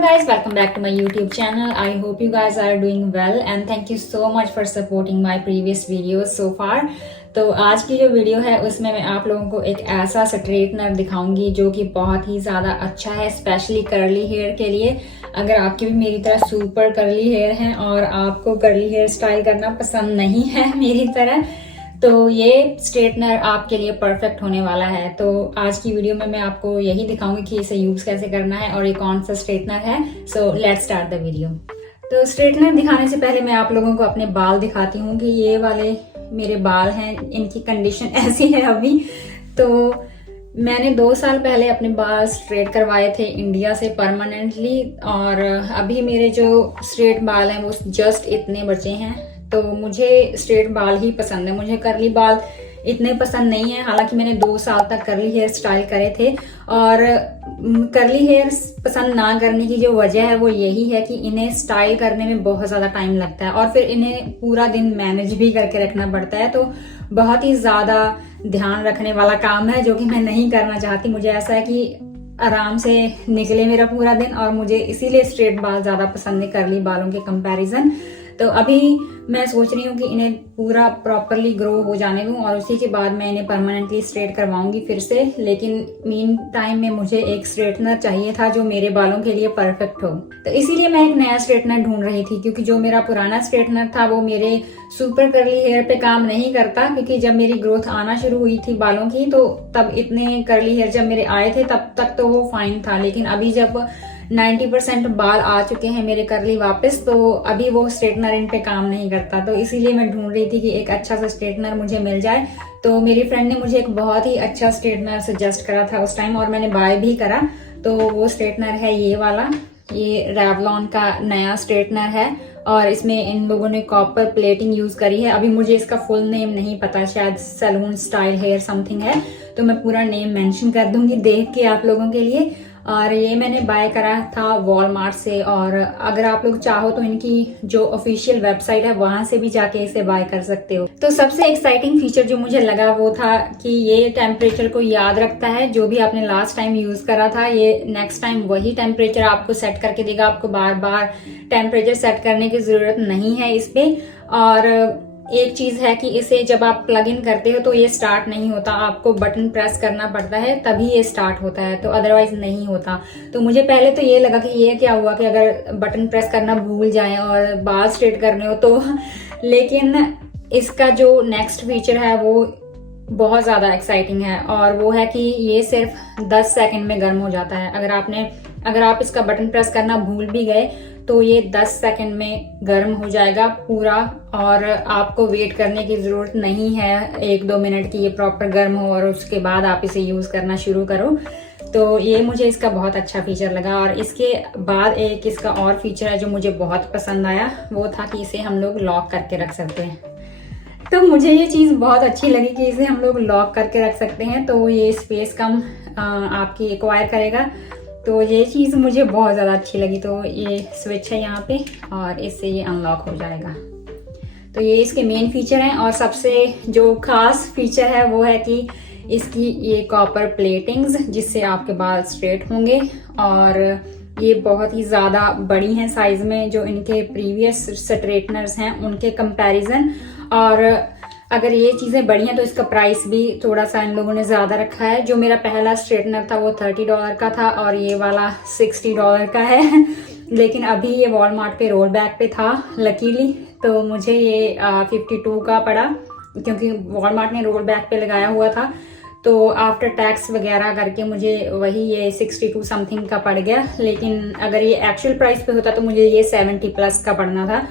guys, welcome back to my YouTube channel. I hope you guys are doing well and thank you so much for supporting my previous videos so far. तो आज की जो video है उसमें मैं आप लोगों को एक ऐसा स्ट्रेटनर दिखाऊंगी जो कि बहुत ही ज़्यादा अच्छा है, स्पेशली कर्ली हेयर के लिए। अगर आपकी भी मेरी तरह सुपर कर्ली हेयर है और आपको कर्ली हेयर स्टाइल करना पसंद नहीं है मेरी तरह, तो ये स्ट्रेटनर आपके लिए परफेक्ट होने वाला है। तो आज की वीडियो में मैं आपको यही दिखाऊंगी कि इसे यूज कैसे करना है और ये कौन सा स्ट्रेटनर है। So let's start the video. तो स्ट्रेटनर दिखाने से पहले मैं आप लोगों को अपने बाल दिखाती हूँ कि ये वाले मेरे बाल हैं, इनकी कंडीशन ऐसी है अभी। तो मैंने 2 साल पहले अपने बाल स्ट्रेट करवाए थे इंडिया से परमानेंटली, और अभी मेरे जो स्ट्रेट बाल हैं वो जस्ट इतने बचे हैं। तो मुझे स्ट्रेट बाल ही पसंद है, मुझे कर्ली बाल इतने पसंद नहीं है। हालांकि मैंने 2 साल तक कर्ली हेयर स्टाइल करे थे, और कर्ली हेयर पसंद ना करने की जो वजह है वो यही है कि इन्हें स्टाइल करने में बहुत ज़्यादा टाइम लगता है और फिर इन्हें पूरा दिन मैनेज भी करके रखना पड़ता है। तो बहुत ही ज़्यादा ध्यान रखने वाला काम है जो कि मैं नहीं करना चाहती। मुझे ऐसा है कि आराम से निकले मेरा पूरा दिन, और मुझे इसीलिए स्ट्रेट बाल ज़्यादा पसंद है कर्ली बालों के कंपैरिजन। तो अभी मैं सोच रही हूँ कि इन्हें पूरा प्रॉपरली ग्रो हो जाने दूँ और उसी के बाद मैं इन्हें परमानेंटली स्ट्रेट करवाऊंगी फिर से। लेकिन मीन टाइम में मुझे एक स्ट्रेटनर चाहिए था जो मेरे बालों के लिए परफेक्ट हो। तो इसीलिए मैं एक नया स्ट्रेटनर ढूंढ रही थी, क्योंकि जो मेरा पुराना स्ट्रेटनर था वो मेरे सुपर कर्ली हेयर पे काम नहीं करता। क्योंकि जब मेरी ग्रोथ आना शुरू हुई थी बालों की, तो तब इतने कर्ली हेयर जब मेरे आए थे तब तक तो वो फाइन था। लेकिन अभी जब 90% बाल आ चुके हैं मेरे कर्ली वापस, तो अभी वो स्ट्रेटनर इन पे काम नहीं करता। तो इसीलिए मैं ढूंढ रही थी कि एक अच्छा सा स्ट्रेटनर मुझे मिल जाए। तो मेरी फ्रेंड ने मुझे एक बहुत ही अच्छा स्ट्रेटनर सजेस्ट करा था उस टाइम, और मैंने बाय भी करा। तो वो स्ट्रेटनर है ये वाला, ये रेवलॉन का नया स्ट्रेटनर है, और इसमें इन लोगों ने कॉपर प्लेटिंग यूज करी है। अभी मुझे इसका फुल नेम नहीं पता, शायद सैलून स्टाइल हेयर समथिंग है, तो मैं पूरा नेम मेंशन कर दूंगी देख के आप लोगों के लिए। और ये मैंने बाय करा था वॉलमार्ट से, और अगर आप लोग चाहो तो इनकी जो ऑफिशियल वेबसाइट है वहां से भी जाके इसे बाय कर सकते हो। तो सबसे एक्साइटिंग फीचर जो मुझे लगा वो था कि ये टेम्परेचर को याद रखता है। जो भी आपने लास्ट टाइम यूज करा था, ये नेक्स्ट टाइम वही टेम्परेचर आपको सेट करके देगा। आपको बार बार टेम्परेचर सेट करने की जरूरत नहीं है इस पे। और एक चीज है कि इसे जब आप प्लग इन करते हो तो ये स्टार्ट नहीं होता, आपको बटन प्रेस करना पड़ता है तभी ये स्टार्ट होता है, तो अदरवाइज नहीं होता। तो मुझे पहले तो ये लगा कि ये क्या हुआ कि अगर बटन प्रेस करना भूल जाए और बाल स्ट्रेट करने हो तो लेकिन इसका जो नेक्स्ट फीचर है वो बहुत ज्यादा एक्साइटिंग है, और वो है कि ये सिर्फ 10 सेकंड में गर्म हो जाता है। अगर आप इसका बटन प्रेस करना भूल भी गए तो ये 10 सेकंड में गर्म हो जाएगा पूरा, और आपको वेट करने की जरूरत नहीं है 1-2 मिनट की ये प्रॉपर गर्म हो और उसके बाद आप इसे यूज करना शुरू करो। तो ये मुझे इसका बहुत अच्छा फीचर लगा। और इसके बाद एक इसका और फीचर है जो मुझे बहुत पसंद आया, वो था कि इसे हम लोग लॉक करके रख सकते हैं। तो मुझे ये चीज़ बहुत अच्छी लगी कि इसे हम लोग लॉक करके रख सकते हैं, तो ये स्पेस कम आपकी एक्वायर करेगा। तो ये चीज़ मुझे बहुत ज़्यादा अच्छी लगी। तो ये स्विच है यहाँ पे और इससे ये अनलॉक हो जाएगा। तो ये इसके मेन फीचर हैं, और सबसे जो खास फीचर है वो है कि इसकी ये कॉपर प्लेटिंग्स, जिससे आपके बाल स्ट्रेट होंगे। और ये बहुत ही ज़्यादा बड़ी हैं साइज में जो इनके प्रीवियस स्ट्रेटनर्स हैं उनके कंपैरिजन। और अगर ये चीज़ें बड़ी हैं तो इसका प्राइस भी थोड़ा सा इन लोगों ने ज़्यादा रखा है। जो मेरा पहला स्ट्रेटनर था वो $30 का था और ये वाला $60 का है। लेकिन अभी ये वॉलमार्ट पे रोल बैक पे था लकीली, तो मुझे ये 52 का पड़ा, क्योंकि वॉलमार्ट ने रोल बैक पे लगाया हुआ था। तो आफ्टर टैक्स वगैरह करके मुझे वही ये 62 समथिंग का पड़ गया। लेकिन अगर ये एक्चुअल प्राइस पे होता तो मुझे ये 70+ का पड़ना था,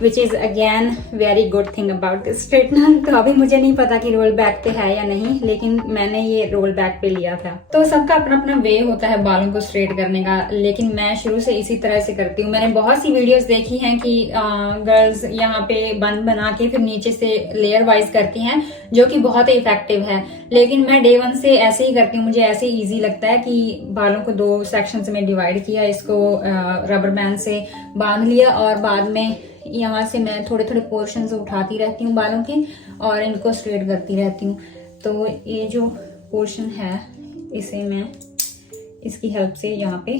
which is again very good thing about this straightener. तो अभी मुझे नहीं पता कि रोल बैक पे है या नहीं, लेकिन मैंने ये रोल बैक पे लिया था। तो सबका अपना अपना वे होता है बालों को स्ट्रेट करने का, लेकिन मैं शुरू से इसी तरह से करती हूँ। मैंने बहुत सी वीडियोस देखी हैं कि गर्ल्स यहाँ पे बन बना के फिर नीचे से लेयर वाइज करती हैं, जो कि बहुत ही इफेक्टिव है। लेकिन मैं डे 1 से ऐसे ही करती हूँ, मुझे ऐसे ही ईजी लगता है कि बालों को 2 सेक्शंस में डिवाइड किया, इसको रबर बैंड से बांध लिया, और बाद में यहाँ से मैं थोड़े थोड़े पोर्शंस उठाती रहती हूँ बालों के और इनको स्ट्रेट करती रहती हूँ। तो ये जो पोर्शन है इसे मैं इसकी हेल्प से यहाँ पे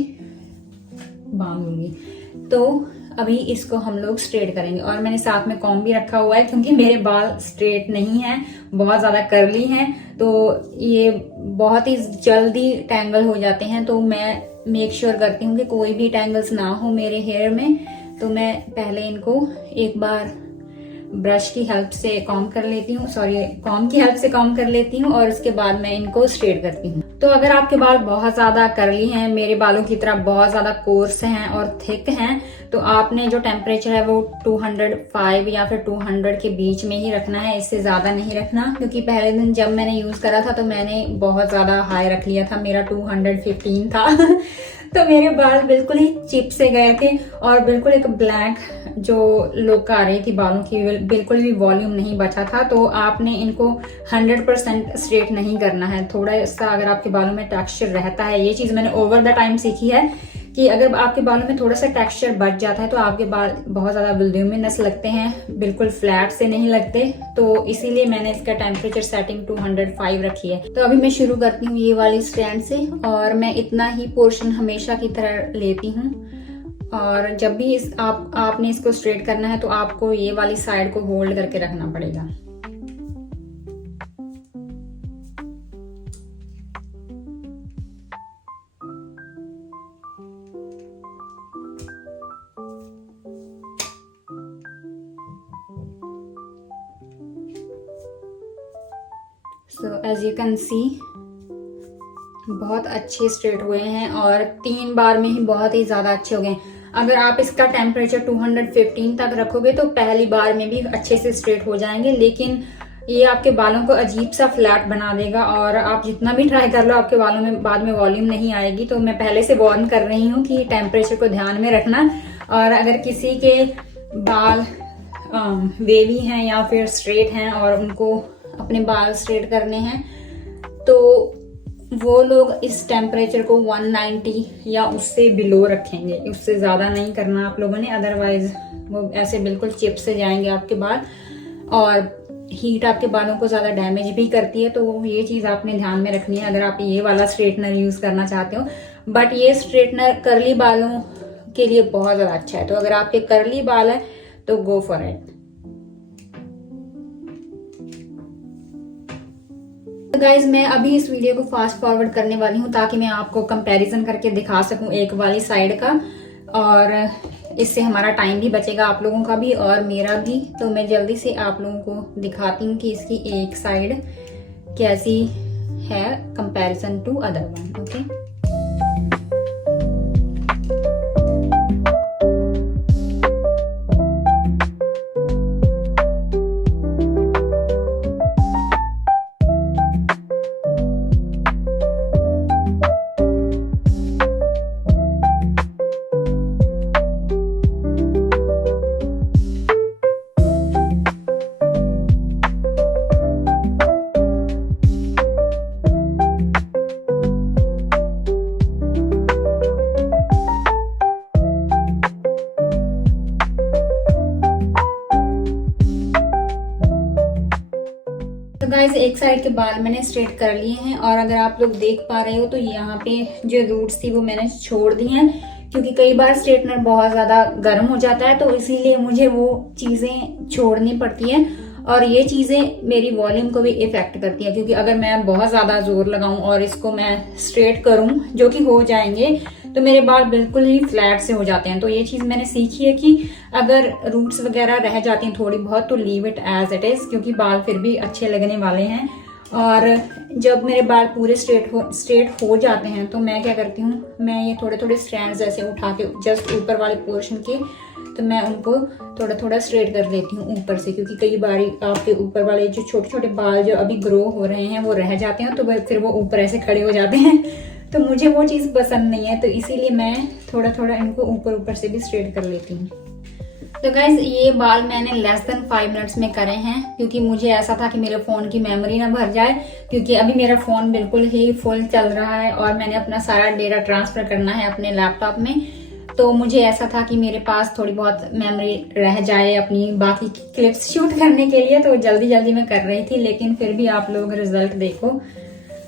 बांध लूंगी। तो अभी इसको हम लोग स्ट्रेट करेंगे और मैंने साथ में कॉम्ब भी रखा हुआ है क्योंकि मेरे बाल स्ट्रेट नहीं है, बहुत ज्यादा कर्ली हैं, तो ये बहुत ही जल्दी टैंगल हो जाते हैं। तो मैं मेक श्योर करती हूँ कि कोई भी टैंगल्स ना हो मेरे हेयर में। तो मैं पहले इनको एक बार ब्रश की हेल्प से कॉम्ब कर लेती हूँ, कॉम्ब की हेल्प से कॉम्ब कर लेती हूँ और उसके बाद मैं इनको स्ट्रेट करती हूँ। तो अगर आपके बाल बहुत ज्यादा कर्ली हैं, मेरे बालों की तरह बहुत ज्यादा कोर्स हैं और थिक हैं, तो आपने जो टेम्परेचर है वो 205 या फिर 200 के बीच में ही रखना है, इससे ज्यादा नहीं रखना। क्योंकि पहले दिन जब मैंने यूज करा था तो मैंने बहुत ज्यादा हाई रख लिया था, मेरा 215 था तो मेरे बाल बिल्कुल ही चिप से गए थे और बिल्कुल एक ब्लैक जो लुक आ रही थी बालों की, बिल्कुल भी वॉल्यूम नहीं बचा था। तो आपने इनको 100% स्ट्रेट नहीं करना है, थोड़ा सा अगर आपके बालों में टेक्सचर रहता है, ये चीज मैंने ओवर द टाइम सीखी है कि अगर आपके बालों में थोड़ा सा टेक्सचर बच जाता है तो आपके बाल बहुत ज्यादा वोल्यूमिनस लगते हैं, बिल्कुल फ्लैट से नहीं लगते। तो इसीलिए मैंने इसका टेम्परेचर सेटिंग 205 रखी है। तो अभी मैं शुरू करती हूँ ये वाली स्ट्रैंड से और मैं इतना ही पोर्शन हमेशा की तरह लेती हूँ। और जब भी आपने इसको स्ट्रेट करना है तो आपको ये वाली साइड को होल्ड करके रखना पड़ेगा। So as you can see बहुत अच्छे स्ट्रेट हुए हैं और 3 बार में ही बहुत ही ज्यादा अच्छे हो गए। अगर आप इसका टेम्परेचर 215 तक रखोगे तो पहली बार में भी अच्छे से स्ट्रेट हो जाएंगे, लेकिन ये आपके बालों को अजीब सा फ्लैट बना देगा और आप जितना भी ट्राई कर लो आपके बालों में बाद में वॉल्यूम नहीं आएगी। तो मैं पहले से वार्न कर रही हूँ कि टेम्परेचर को ध्यान में रखना। और अगर किसी के बाल वेवी हैं या फिर स्ट्रेट हैं और उनको अपने बाल स्ट्रेट करने हैं तो वो लोग इस टेम्परेचर को 190 या उससे बिलो रखेंगे, उससे ज्यादा नहीं करना आप लोगों ने, अदरवाइज वो ऐसे बिल्कुल चिप से जाएंगे आपके बाल और हीट आपके बालों को ज्यादा डैमेज भी करती है। तो ये चीज आपने ध्यान में रखनी है अगर आप ये वाला स्ट्रेटनर यूज करना चाहते हो। बट ये स्ट्रेटनर कर्ली बालों के लिए बहुत ज्यादा अच्छा है, तो अगर आपके कर्ली बाल है तो गो फॉर इट। तो गाइज मैं अभी इस वीडियो को फास्ट फॉरवर्ड करने वाली हूँ ताकि मैं आपको कंपैरिजन करके दिखा सकूं एक वाली साइड का, और इससे हमारा टाइम भी बचेगा, आप लोगों का भी और मेरा भी। तो मैं जल्दी से आप लोगों को दिखाती हूँ कि इसकी एक साइड कैसी है comparison to other one. Okay, तो गाइज एक साइड के बाल मैंने स्ट्रेट कर लिए हैं और अगर आप लोग देख पा रहे हो तो यहाँ पे जो रूट्स थी वो मैंने छोड़ दी हैं, क्योंकि कई बार स्ट्रेटनर बहुत ज्यादा गर्म हो जाता है तो इसीलिए मुझे वो चीजें छोड़नी पड़ती है और ये चीजें मेरी वॉल्यूम को भी इफेक्ट करती है। क्योंकि अगर मैं बहुत ज्यादा जोर लगाऊं और इसको मैं स्ट्रेट करूं, जो कि हो जाएंगे, तो मेरे बाल बिल्कुल ही फ्लैट से हो जाते हैं। तो ये चीज मैंने सीखी है कि अगर रूट्स वगैरह रह जाती हैं थोड़ी बहुत तो leave it as it is, क्योंकि बाल फिर भी अच्छे लगने वाले हैं। और जब मेरे बाल पूरे स्ट्रेट हो जाते हैं तो मैं क्या करती हूँ, मैं ये थोड़े थोड़े स्ट्रैंड्स ऐसे उठा के जस्ट ऊपर वाले पोर्शन के, तो मैं उनको थोड़ा थोड़ा स्ट्रेट कर लेती हूँ ऊपर से, क्योंकि कई बार आपके ऊपर वाले जो छोटे छोटे बाल जो अभी ग्रो हो रहे हैं वो रह जाते हैं तो फिर वो ऊपर ऐसे खड़े हो जाते हैं। तो मुझे वो चीज़ पसंद नहीं है, तो इसीलिए मैं थोड़ा थोड़ा इनको ऊपर ऊपर से भी स्ट्रेट कर लेती हूँ। तो गाइज ये बाल मैंने लेस देन 5 मिनट्स में करे हैं, क्योंकि मुझे ऐसा था कि मेरे फोन की मेमोरी ना भर जाए, क्योंकि अभी मेरा फोन बिल्कुल ही फुल चल रहा है और मैंने अपना सारा डेटा ट्रांसफर करना है अपने लैपटॉप में। तो मुझे ऐसा था कि मेरे पास थोड़ी बहुत मेमोरी रह जाए अपनी बाकी क्लिप्स शूट करने के लिए, तो जल्दी जल्दी मैं कर रही थी। लेकिन फिर भी आप लोग रिजल्ट देखो,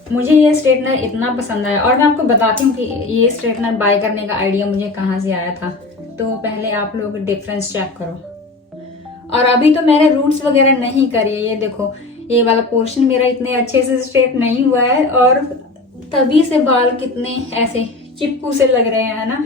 मुझे ये स्ट्रेटनर इतना पसंद आया। और मैं आपको बताती हूँ कि ये स्ट्रेटनर बाय करने का आइडिया मुझे कहाँ से आया था। तो पहले आप लोग डिफरेंस चेक करो। और अभी तो मैंने रूट्स वगैरह नहीं करी है, ये देखो ये वाला पोर्शन मेरा इतने अच्छे से स्ट्रेट नहीं हुआ है और तभी से बाल कितने ऐसे चिपकू से लग रहे हैं ना।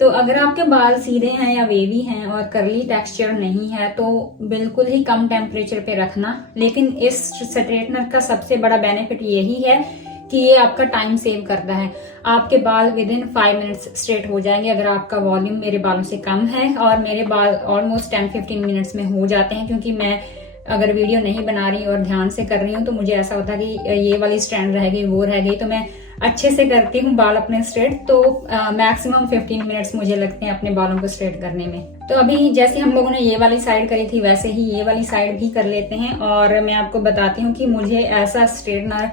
तो अगर आपके बाल सीधे हैं या वेवी हैं और करली टेक्सचर नहीं है तो बिल्कुल ही कम टेम्परेचर पे रखना। लेकिन इस स्ट्रेटनर का सबसे बड़ा बेनिफिट यही है कि ये आपका टाइम सेव करता है। आपके बाल विद इन 5 मिनट्स स्ट्रेट हो जाएंगे अगर आपका वॉल्यूम मेरे बालों से कम है। और मेरे बाल ऑलमोस्ट 10-15 मिनट्स में हो जाते हैं, क्योंकि मैं अगर वीडियो नहीं बना रही और ध्यान से कर रही हूँ तो मुझे ऐसा होता है कि ये वाली स्ट्रैंड रह गई, वो रह गई, तो मैं अच्छे से करती हूँ बाल अपने स्ट्रेट। तो मैक्सिमम 15 मिनट्स मुझे लगते हैं अपने बालों को स्ट्रेट करने में। तो अभी जैसे हम लोगों ने ये वाली साइड करी थी वैसे ही ये वाली साइड भी कर लेते हैं। और मैं आपको बताती हूँ कि मुझे ऐसा स्ट्रेटनर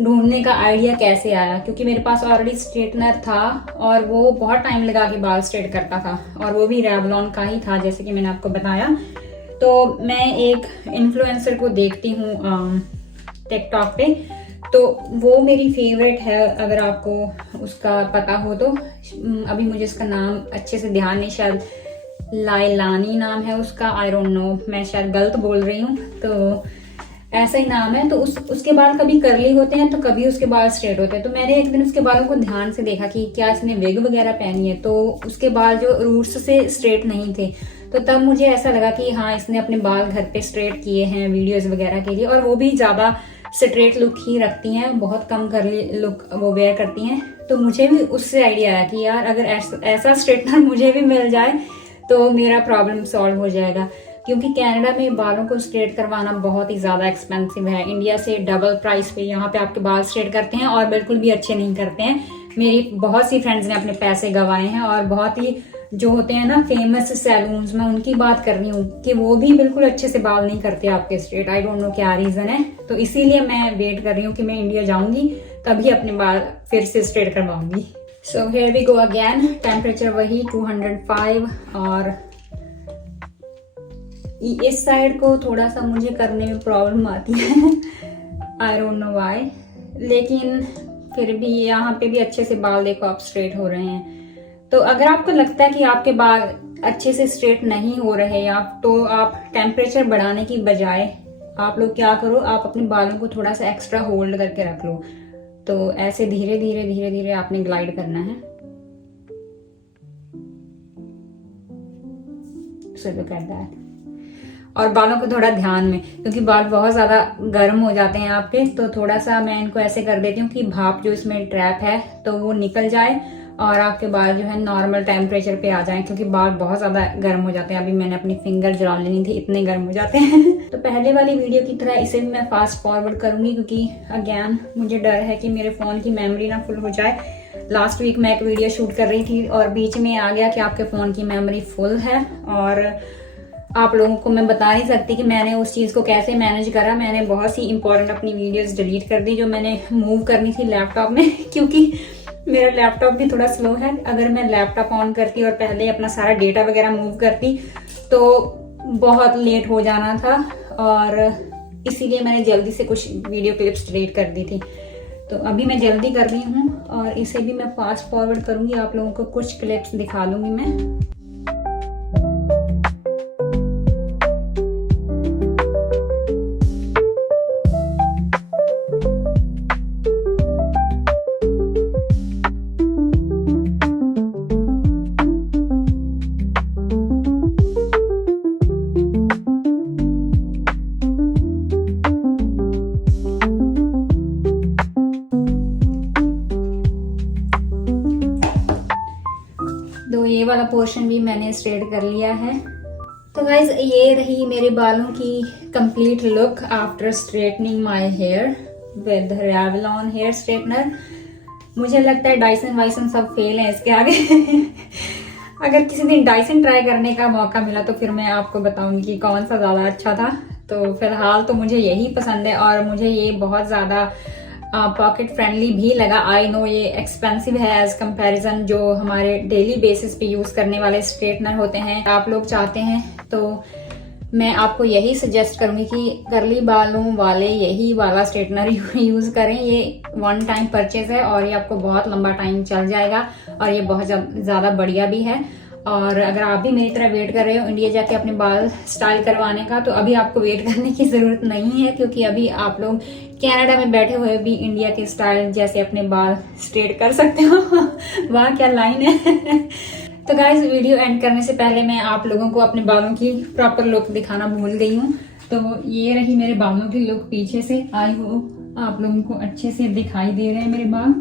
ढूंढने का आइडिया कैसे आया, क्योंकि मेरे पास ऑलरेडी स्ट्रेटनर था और वो बहुत टाइम लगा के बाल स्ट्रेट करता था और वो भी रेवलॉन का ही था, जैसे कि मैंने आपको बताया। तो मैं एक इन्फ्लुएंसर को देखती हूँ टिकटॉक पे, तो वो मेरी फेवरेट है, अगर आपको उसका पता हो तो। अभी मुझे उसका नाम अच्छे से ध्यान नहीं, शायद लाइलानी नाम है उसका, आई डोंट नो, मैं शायद गलत बोल रही हूँ, तो ऐसा ही नाम है। तो उसके बाल कभी कर्ली होते हैं तो कभी उसके बाल स्ट्रेट होते हैं। तो मैंने एक दिन उसके बालों को ध्यान से देखा कि क्या इसने विग वगैरह पहनी है, तो उसके बाल जो रूट्स से स्ट्रेट नहीं थे। तो तब मुझे ऐसा लगा कि हाँ, इसने अपने बाल घर पे स्ट्रेट किए हैं वीडियोस वगैरह के लिए, और वो भी ज्यादा स्ट्रेट लुक ही रखती हैं, बहुत कम कर्ली लुक वो वेयर करती हैं। तो मुझे भी उससे आइडिया आया कि यार अगर ऐसा स्ट्रेटनर मुझे भी मिल जाए तो मेरा प्रॉब्लम सॉल्व हो जाएगा। क्योंकि कनाडा में बालों को स्ट्रेट करवाना बहुत ही ज्यादा एक्सपेंसिव है, इंडिया से डबल प्राइस पे यहाँ पे आपके बाल स्ट्रेट करते हैं और बिल्कुल भी अच्छे नहीं करते हैं। मेरी बहुत सी फ्रेंड्स ने अपने पैसे गंवाए हैं, और बहुत ही जो होते हैं ना फेमस सैलून्स, में उनकी बात कर रही हूँ कि वो भी बिल्कुल अच्छे से बाल नहीं करते आपके स्ट्रेट। आई डोंट नो क्या रीजन है। तो इसीलिए मैं वेट कर रही हूँ कि मैं इंडिया जाऊंगी तभी अपने बाल फिर से स्ट्रेट करवाऊंगी। So here we go again, temperature वही 205। और इस साइड को थोड़ा सा मुझे करने में प्रॉब्लम आती है, आई डोंट नो व्हाई, लेकिन फिर भी यहाँ पे भी अच्छे से बाल देखो आप स्ट्रेट हो रहे हैं। तो अगर आपको लगता है कि आपके बाल अच्छे से स्ट्रेट नहीं हो रहे या तो आप टेम्परेचर बढ़ाने की बजाय आप लोग क्या करो, आप अपने बालों को थोड़ा सा एक्स्ट्रा होल्ड करके रख लो। तो ऐसे धीरे धीरे धीरे धीरे आपने ग्लाइड करना है। So look at that. और बालों को थोड़ा ध्यान में, क्योंकि बाल बहुत ज्यादा गर्म हो जाते हैं आपके, तो थोड़ा सा मैं इनको ऐसे कर देती हूँ कि भाप जो इसमें ट्रैप है तो वो निकल जाए और आपके बाल जो है नॉर्मल टेम्परेचर पे आ जाएं, क्योंकि बाल बहुत ज्यादा गर्म हो जाते हैं। अभी मैंने अपनी फिंगर जला लेनी थी, इतने गर्म हो जाते हैं। तो पहले वाली वीडियो की तरह इसे भी मैं फास्ट फॉरवर्ड करूंगी, क्योंकि अगेन मुझे डर है कि मेरे फोन की मेमोरी ना फुल हो जाए। लास्ट वीक मैं एक वीडियो शूट कर रही थी और बीच में आ गया कि आपके फोन की मेमोरी फुल है, और आप लोगों को मैं बता नहीं सकती कि मैंने उस चीज को कैसे मैनेज करा। मैंने बहुत सी इंपॉर्टेंट अपनी वीडियोस डिलीट कर दी जो मैंने मूव करनी थी लैपटॉप में, क्योंकि मेरा लैपटॉप भी थोड़ा स्लो है। अगर मैं लैपटॉप ऑन करती और पहले अपना सारा डेटा वगैरह मूव करती तो बहुत लेट हो जाना था, और इसीलिए मैंने जल्दी से कुछ वीडियो क्लिप्स डिलीट कर दी थी। तो अभी मैं जल्दी कर रही हूँ और इसे भी मैं फास्ट फॉरवर्ड करूंगी, आप लोगों को कुछ क्लिप्स दिखा दूंगी मैं। तो ये वाला पोर्शन भी मैंने स्ट्रेट कर लिया है। तो गाइज ये रही मेरे बालों की complete look after straightening my hair with Revlon hair straightener. मुझे लगता है डाइसन वाइसन सब फेल है इसके आगे। अगर किसी दिन डाइसन ट्राई करने का मौका मिला तो फिर मैं आपको बताऊंगी कि कौन सा ज्यादा अच्छा था। तो फिलहाल तो मुझे यही पसंद है, और मुझे ये बहुत ज्यादा पॉकेट फ्रेंडली भी लगा। आई नो ये एक्सपेंसिव है एज कंपैरिजन जो हमारे डेली बेसिस पे यूज करने वाले स्ट्रेटनर होते हैं। आप लोग चाहते हैं तो मैं आपको यही सजेस्ट करूंगी कि कर्ली बालों वाले यही वाला स्ट्रेटनर यूज करें। ये वन टाइम परचेज है और ये आपको बहुत लंबा टाइम चल जाएगा और ये बहुत ज्यादा बढ़िया भी है। और अगर आप भी मेरी तरह वेट कर रहे हो इंडिया जाके अपने बाल स्टाइल करवाने का, तो अभी आपको वेट करने की जरूरत नहीं है, क्योंकि अभी आप लोग कनाडा में बैठे हुए भी इंडिया के स्टाइल जैसे अपने बाल स्ट्रेट कर सकते हो। वाह क्या लाइन है। तो गाइस वीडियो एंड करने से पहले मैं आप लोगों को अपने बालों की प्रॉपर लुक दिखाना भूल गई हूँ। तो ये रही मेरे बालों की लुक पीछे से। आई होप आप लोगों को अच्छे से दिखाई दे रहे हैं मेरे बाल।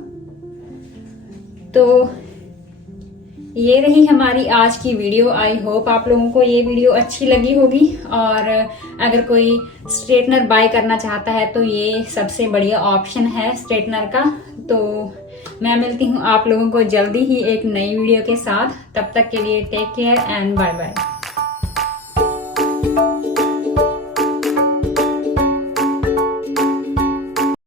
तो ये रही हमारी आज की वीडियो। आई होप आप लोगों को ये वीडियो अच्छी लगी होगी, और अगर कोई स्ट्रेटनर बाय करना चाहता है तो ये सबसे बढ़िया ऑप्शन है स्ट्रेटनर का। तो मैं मिलती हूँ आप लोगों को जल्दी ही एक नई वीडियो के साथ। तब तक के लिए take care and bye bye.